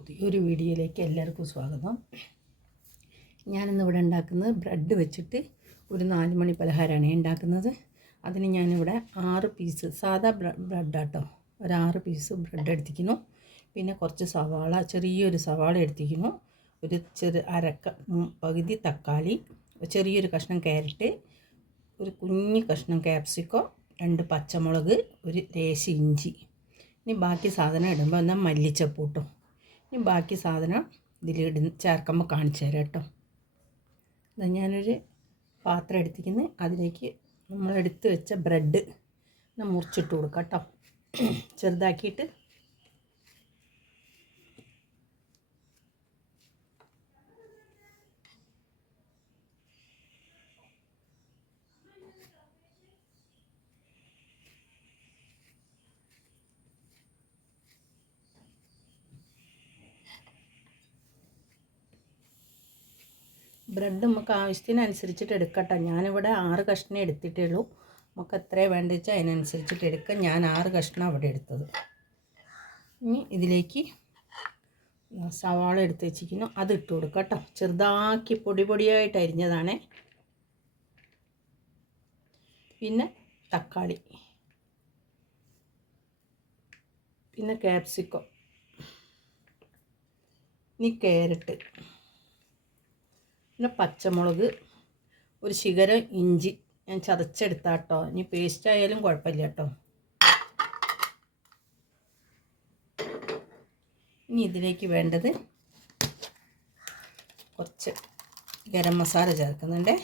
പുതിയൊരു വീഡിയോയിലേക്ക് എല്ലാവർക്കും സ്വാഗതം. ഞാനിന്നിവിടെ ഉണ്ടാക്കുന്നത് ബ്രെഡ് വെച്ചിട്ട് ഒരു നാല് മണി പലഹാരമാണ് ഉണ്ടാക്കുന്നത്. അതിന് ഞാനിവിടെ ആറ് പീസ് സാധാ ബ്രെഡാട്ടോ. ഒരു ആറ് പീസ് ബ്രെഡ് എടുത്തിക്കുന്നു പിന്നെ കുറച്ച് സവാള ചെറിയൊരു സവാള എടുത്തിക്കുന്നു ഒരു ചെറു അരക്ക പകുതി തക്കാളി ചെറിയൊരു കഷ്ണം ക്യാരറ്റ് ഒരു കുഞ്ഞ് കഷ്ണം ക്യാപ്സിക്കോ രണ്ട് പച്ചമുളക് ഒരു ലേശ ഇഞ്ചി. ഇനി ബാക്കി സാധനം ഇടുമ്പോൾ എന്നാൽ മല്ലിച്ചപ്പ് ഇട്ടോ. ഇനി ബാക്കി സാധനം ഇതിലിട ചേർക്കുമ്പോൾ കാണിച്ചു തരാം കേട്ടോ. ഇതാ ഞാനൊരു പാത്രം എടുത്തിരിക്കുന്നത് അതിലേക്ക് നമ്മൾ എടുത്ത് വെച്ച ബ്രെഡ് മുറിച്ചിട്ട് കൊടുക്കാം കേട്ടോ. ചെറുതാക്കിയിട്ട് ബ്രെഡ് നമുക്ക് ആവശ്യത്തിനനുസരിച്ചിട്ട് എടുക്കട്ടെ. ഞാനിവിടെ ആറ് കഷ്ണം എടുത്തിട്ടേ ഉള്ളൂ നമുക്ക് എത്രയാണ് വേണ്ടത് വെച്ചാൽ അതിനനുസരിച്ചിട്ട് എടുക്കാം. ഞാൻ ആറ് കഷ്ണം അവിടെ എടുത്തത്. ഇനി ഇതിലേക്ക് സവാള എടുത്ത് വെച്ചിരിക്കുന്നു. അത് ഇട്ട് കൊടുക്കാം കേട്ടോ ചെറുതാക്കി പൊടി പൊടിയായിട്ട് അരിഞ്ഞതാണേ. പിന്നെ തക്കാളി. പിന്നെ ക്യാപ്സിക്കം ഇനി ക്യാരറ്റ് പിന്നെ പച്ചമുളക് ഒരു ശിഖരം ഇഞ്ചി ഞാൻ ചതച്ചെടുത്താട്ടോ. ഇനി പേസ്റ്റ് ആയാലും കുഴപ്പമില്ല കേട്ടോ ഇനി ഇതിലേക്ക് വേണ്ടത് കുറച്ച് ഗരം മസാല ചേർക്കുന്നുണ്ട്.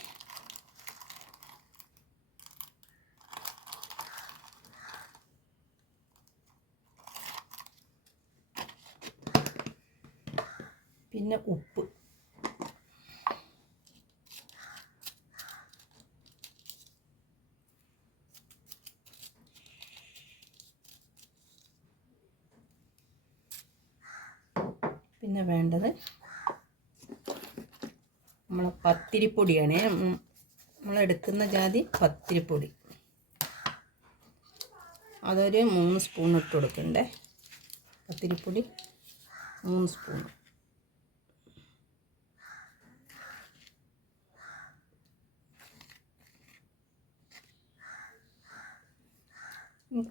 പിന്നെ ഉപ്പ്. പിന്നെ വേണ്ടത് നമ്മൾ പത്തിരിപ്പൊടിയാണ്. നമ്മൾ എടുക്കുന്ന ജാതി പത്തിരിപ്പൊടി. അതൊരു മൂന്ന് സ്പൂൺ ഇട്ട് കൊടുക്കണ്ടേ. പത്തിരിപ്പൊടി മൂന്ന് സ്പൂൺ.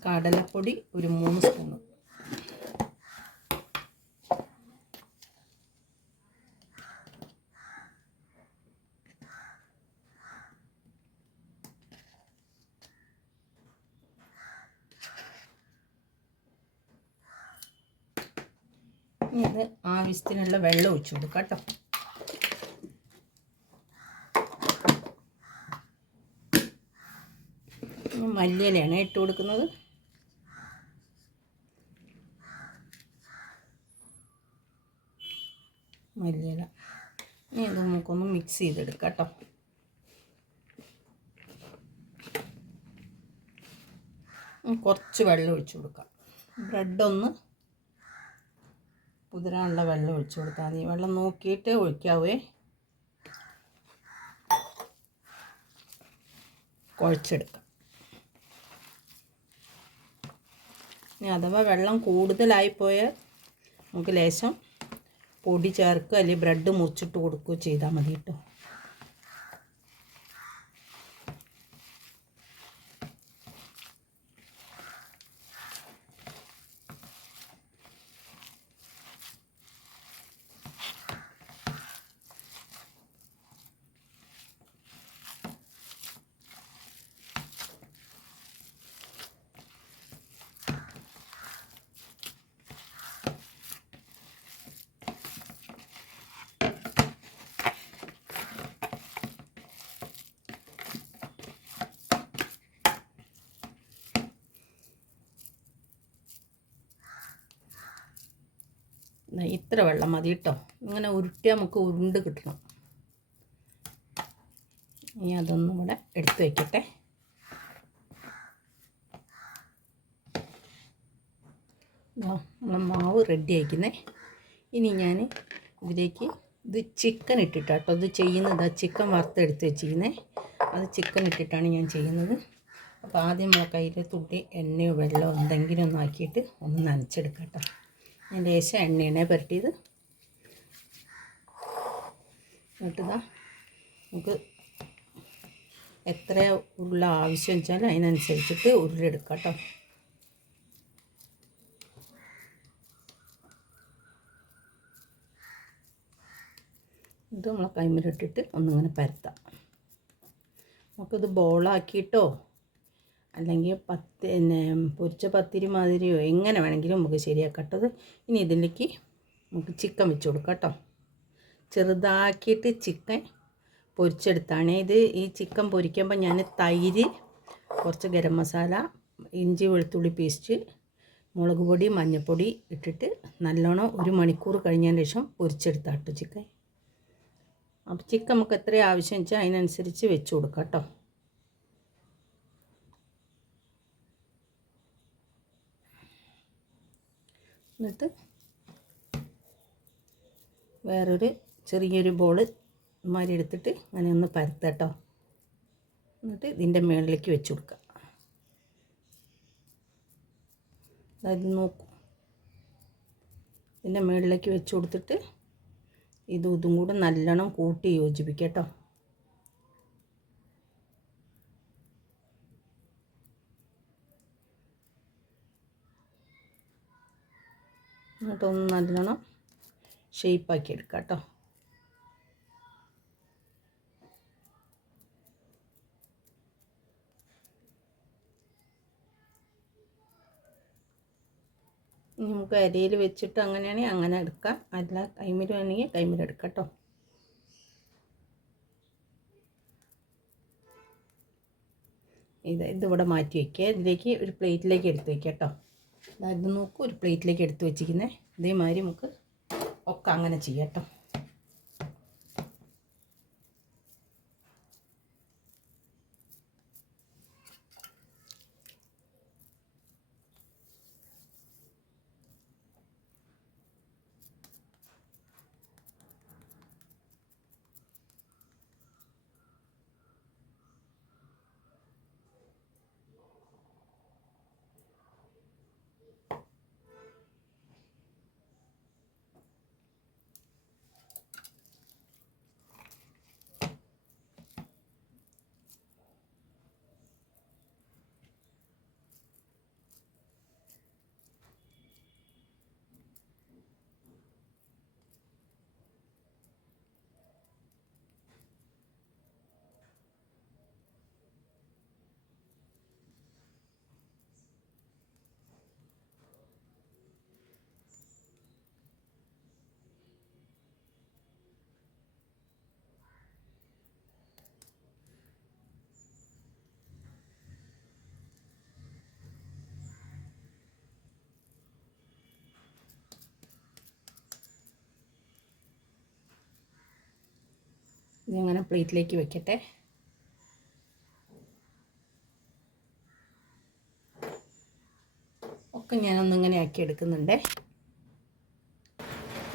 കടലപ്പൊടി ഒരു മൂന്ന് സ്പൂൺ. ഇനി ഇത് ആവശ്യത്തിനുള്ള വെള്ളം ഒഴിച്ചു കൊടുക്കാം കേട്ടോ. മല്ലിയിലാണ് ഇട്ട് കൊടുക്കുന്നത്. മല്ലിയില. ഇനി ഇത് നമുക്കൊന്ന് മിക്സ് ചെയ്തെടുക്കാം കേട്ടോ. കുറച്ച് വെള്ളം ഒഴിച്ചു കൊടുക്കാം. ബ്രെഡൊന്ന് കുതിരാനുള്ള വെള്ളം ഒഴിച്ചു കൊടുത്താൽ മതി. വെള്ളം നോക്കിയിട്ട് ഒഴിക്കാവേ. കുഴച്ചെടുക്കാം. ഇനി അഥവാ വെള്ളം കൂടുതലായിപ്പോയാൽ നമുക്ക് ലേശം പൊടി ചേർക്കുക അല്ലെങ്കിൽ ബ്രെഡ് മുറിച്ചിട്ട് കൊടുക്കുകയോ ചെയ്താൽ മതി കേട്ടോ. ഇത്ര വെള്ളം മതി കേട്ടോ ഇങ്ങനെ ഉരുട്ടിയാൽ നമുക്ക് ഉരുണ്ട് കിട്ടണം. ഇനി അതൊന്നും കൂടെ എടുത്തു വയ്ക്കട്ടെ ദാ നമ്മളെ മാവ് റെഡി ആയിക്കുന്നേ. ഇനി ഞാൻ ഇതിലേക്ക് ഇത് ചിക്കൻ ഇട്ടിട്ടാട്ടോ ഇത് ചെയ്യുന്നത് ചിക്കൻ വറുത്തെടുത്ത് വെച്ചിരിക്കുന്നേ. അത് ചിക്കൻ ഇട്ടിട്ടാണ് ഞാൻ ചെയ്യുന്നത്. അപ്പോൾ ആദ്യം നമ്മളെ കയ്യിൽ തുട്ടി എണ്ണയോ വെള്ളമോ എന്തെങ്കിലും ഒന്നാക്കിയിട്ട് ഒന്ന് നനച്ചെടുക്കാം കേട്ടോ ഞാൻ ലേശം എണ്ണയാണ് പുരട്ടിയത്. എന്നിട്ടിതാ നമുക്ക് എത്ര ഉള്ള ആവശ്യം വെച്ചാൽ അതിനനുസരിച്ചിട്ട് ഉരുളെടുക്കാം കേട്ടോ. ഇത് നമ്മളെ കൈമിലിട്ടിട്ട് ഒന്നിങ്ങനെ പരത്താം. നമുക്കിത് ബോളാക്കിയിട്ടോ അല്ലെങ്കിൽ പത്ത് പിന്നെ പൊരിച്ച പത്തിരി മാതിരിയോ എങ്ങനെ വേണമെങ്കിലും നമുക്ക് ശരിയാക്കട്ടത് ഇനി ഇതിലേക്ക് നമുക്ക് ചിക്കൻ വെച്ച് കൊടുക്കാം കേട്ടോ. ചെറുതാക്കിയിട്ട് ചിക്കൻ പൊരിച്ചെടുത്താണ്. ഇത് ഈ ചിക്കൻ പൊരിക്കുമ്പോൾ ഞാൻ തൈര് കുറച്ച് ഗരം മസാല ഇഞ്ചി വെളുത്തുള്ളി പേസ്റ്റ് മുളക് പൊടി മഞ്ഞൾപ്പൊടി ഇട്ടിട്ട് നല്ലോണം ഒരു മണിക്കൂർ കഴിഞ്ഞതിന് ശേഷം പൊരിച്ചെടുത്താട്ടോ ചിക്കൻ. അപ്പോൾ ചിക്കൻ നമുക്ക് എത്ര ആവശ്യം വെച്ചാൽ അതിനനുസരിച്ച് വെച്ച് കൊടുക്കാം കേട്ടോ. എന്നിട്ട് വേറൊരു ചെറിയൊരു ബോൾ മാതിരി എടുത്തിട്ട് അങ്ങനെ ഒന്ന് പരത്തട്ടോ എന്നിട്ട് ഇതിന്റെ മുകളിലേക്ക് വെച്ച് കൊടുക്കുക അതായത് നോക്കൂ. ഇതിന്റെ മുകളിലേക്ക് വെച്ച് കൊടുത്തിട്ട് ഇതും ഇതും കൂടെ നല്ലോണം കൂട്ടി യോജിപ്പിക്കുക കേട്ടോ. എന്നിട്ടൊന്ന് നല്ലോണം ഷേപ്പാക്കി എടുക്കാം കേട്ടോ നമുക്ക് അരിയിൽ വെച്ചിട്ട് അങ്ങനെയാണെങ്കിൽ അങ്ങനെ എടുക്കാം. അല്ല കൈമിൽ വേണമെങ്കിൽ കൈമിൽ എടുക്കാം കേട്ടോ ഇത് ഇതിവിടെ മാറ്റി വയ്ക്കുക ഇതിലേക്ക് ഒരു പ്ലേറ്റിലേക്ക് എടുത്ത് വയ്ക്കുക കേട്ടോ ഇത് നോക്കൂ ഒരു പ്ലേറ്റിലേക്ക് എടുത്ത് വെച്ചിരിക്കുന്നത് ഇതേമാതിരി നമുക്ക് ഒക്കെ അങ്ങനെ ചെയ്യാം ഇതങ്ങനെ പ്ലേറ്റിലേക്ക് വെക്കട്ടെ. ഒക്കെ ഞാനൊന്നിങ്ങനെ ആക്കി എടുക്കുന്നുണ്ടേ.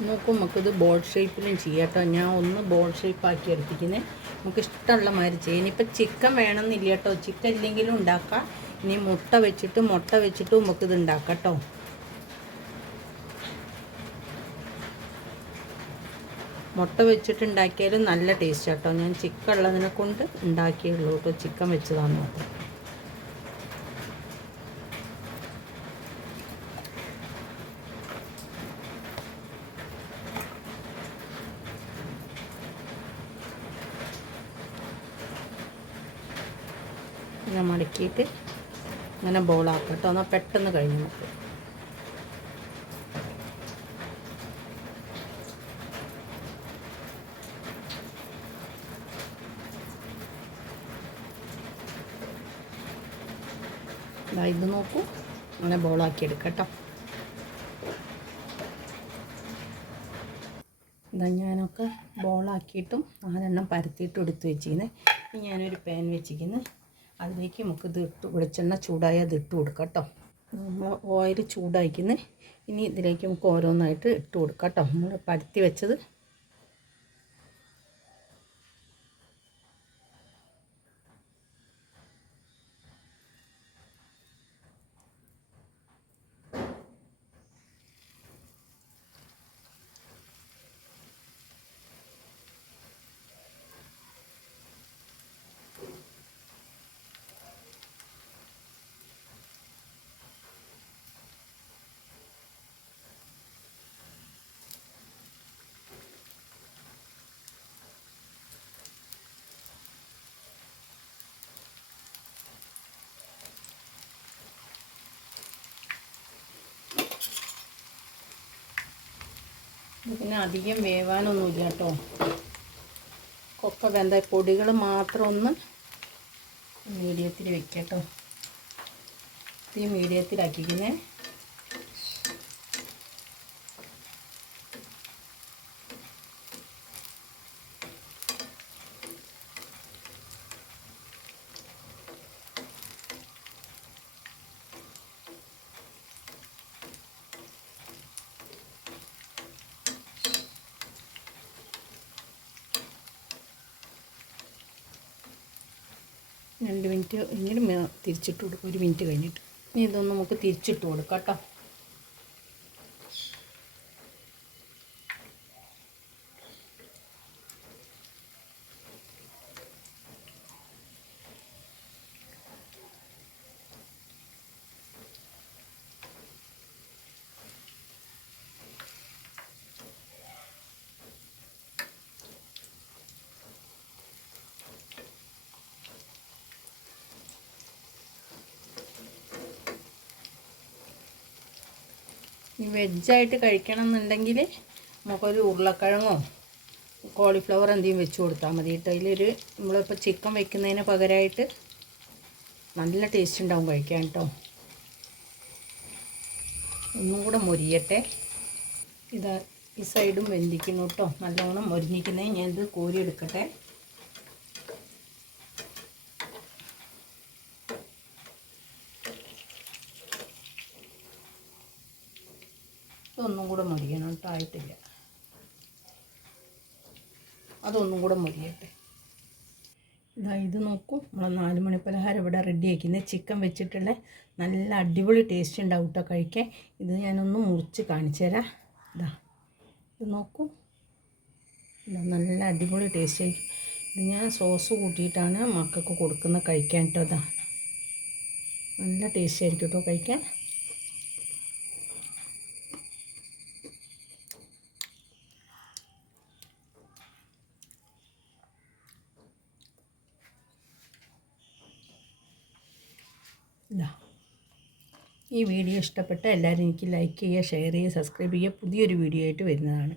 നോക്കും നമുക്കിത് ബോൾ ഷേപ്പിലും ചെയ്യാം കേട്ടോ. ഞാൻ ഒന്ന് ബോൾ ഷേപ്പ് ആക്കി എടുപ്പിക്കുന്നത് നമുക്ക് ഇഷ്ടമുള്ള മാതിരി ചെയ്യാം. ഇനിയിപ്പോൾ ചിക്കൻ വേണമെന്നില്ല കേട്ടോ. ചിക്കൻ ഇല്ലെങ്കിലും ഉണ്ടാക്കാം. ഇനി മുട്ട വെച്ചിട്ട് മുട്ട വെച്ചിട്ടും നമുക്കിത് ഉണ്ടാക്കാം കേട്ടോ. മുട്ട വെച്ചിട്ടുണ്ടാക്കിയാലും നല്ല ടേസ്റ്റ് കേട്ടോ ഞാൻ ചിക്കൻ ഉള്ളതിനെ കൊണ്ട് ഉണ്ടാക്കിയുള്ളൂ കേട്ടോ ചിക്കൻ വെച്ചതാണ് മാത്രം. ഞാൻ മടക്കിയിട്ട് ഇങ്ങനെ ബോളാക്കാം കേട്ടോ എന്നാൽ പെട്ടെന്ന് കഴിഞ്ഞ് നമുക്ക്. ഇത് നോക്കൂ. അങ്ങനെ ബോളാക്കി എടുക്കാം കേട്ടോ ഇതാ ഞാനൊക്കെ ബോളാക്കിയിട്ടും നാലെണ്ണം പരത്തിയിട്ടും എടുത്ത് വെച്ചിരിക്കുന്നത് ഇനി ഞാനൊരു പാൻ വെച്ചിരിക്കുന്നത് അതിലേക്ക് നമുക്ക് ഇത് ഇട്ട് വെളിച്ചെണ്ണ ചൂടായ അത് ഇട്ട് കൊടുക്കാം കേട്ടോ നമ്മൾ ഓയിൽ ചൂടായിക്കുന്നത് ഇനി ഇതിലേക്ക് നമുക്ക് ഓരോന്നായിട്ട് ഇട്ട് കൊടുക്കാം കേട്ടോ നമ്മൾ പരത്തി വെച്ചത് പിന്നെ അധികം വേവാനൊന്നുമില്ല കേട്ടോ. കൊക്ക വെന്ത പൊടികൾ മാത്രം ഒന്ന് മീഡിയത്തിൽ വെക്കാം കേട്ടോ. തീ മീഡിയത്തിലാക്കിക്കുന്നേ രണ്ട് മിനിറ്റ് ഇങ്ങനെ തിരിച്ചിട്ട് കൊടുക്കും. ഒരു മിനിറ്റ് കഴിഞ്ഞിട്ട്. ഇനി ഇതൊന്ന് നമുക്ക് തിരിച്ചിട്ട് കൊടുക്കാം കേട്ടോ. വെജായിട്ട് കഴിക്കണം എന്നുണ്ടെങ്കിൽ നമുക്കൊരു ഉരുളക്കിഴങ്ങോ കോളിഫ്ലവർ എന്തെങ്കിലും വെച്ച് കൊടുത്താൽ മതി കേട്ടോ. അതിലൊരു നമ്മളിപ്പോൾ ചിക്കൻ വെക്കുന്നതിന് പകരമായിട്ട് നല്ല ടേസ്റ്റ് ഉണ്ടാവും കഴിക്കാൻ കേട്ടോ. ഒന്നും കൂടെ മൊരിയട്ടെ. ഇതാ ഈ സൈഡും വെന്തിക്കുന്നു കേട്ടോ. നല്ലോണം മൊരിഞ്ഞിക്കുന്നേ ഞാനിത് കോരി എടുക്കട്ടെ. ഇതൊന്നും കൂടെ മൊരിയണം ആയിട്ടില്ല. അതൊന്നും കൂടെ മൊരിയട്ടെ ഇതാ ഇത് നോക്കൂ നമ്മളെ നാല് മണി പലഹാരം ഇവിടെ റെഡി ആക്കുന്നത് ചിക്കൻ വെച്ചിട്ടുള്ള നല്ല അടിപൊളി ടേസ്റ്റ് ഉണ്ടാവും കേട്ടോ കഴിക്കാൻ. ഇത് ഞാനൊന്ന് മുറിച്ച് കാണിച്ചു തരാം. ഇതാ ഇത് നോക്കൂ. ഇതാ നല്ല അടിപൊളി ടേസ്റ്റ് ആയിരിക്കും ഇത് ഞാൻ സോസ് കൂട്ടിയിട്ടാണ് മക്കൾക്ക് കൊടുക്കുന്നത് കഴിക്കാൻ കേട്ടോ ഇതാ. നല്ല ടേസ്റ്റ് ആയിരിക്കും കേട്ടോ കഴിക്കാൻ ഇതാ ഈ വീഡിയോ ഇഷ്ടപ്പെട്ട എല്ലാവരും എനിക്ക് ലൈക്ക് ചെയ്യുക ഷെയർ ചെയ്യുക സബ്സ്ക്രൈബ് ചെയ്യുക. പുതിയൊരു വീഡിയോ ആയിട്ട് വരുന്നതാണ്.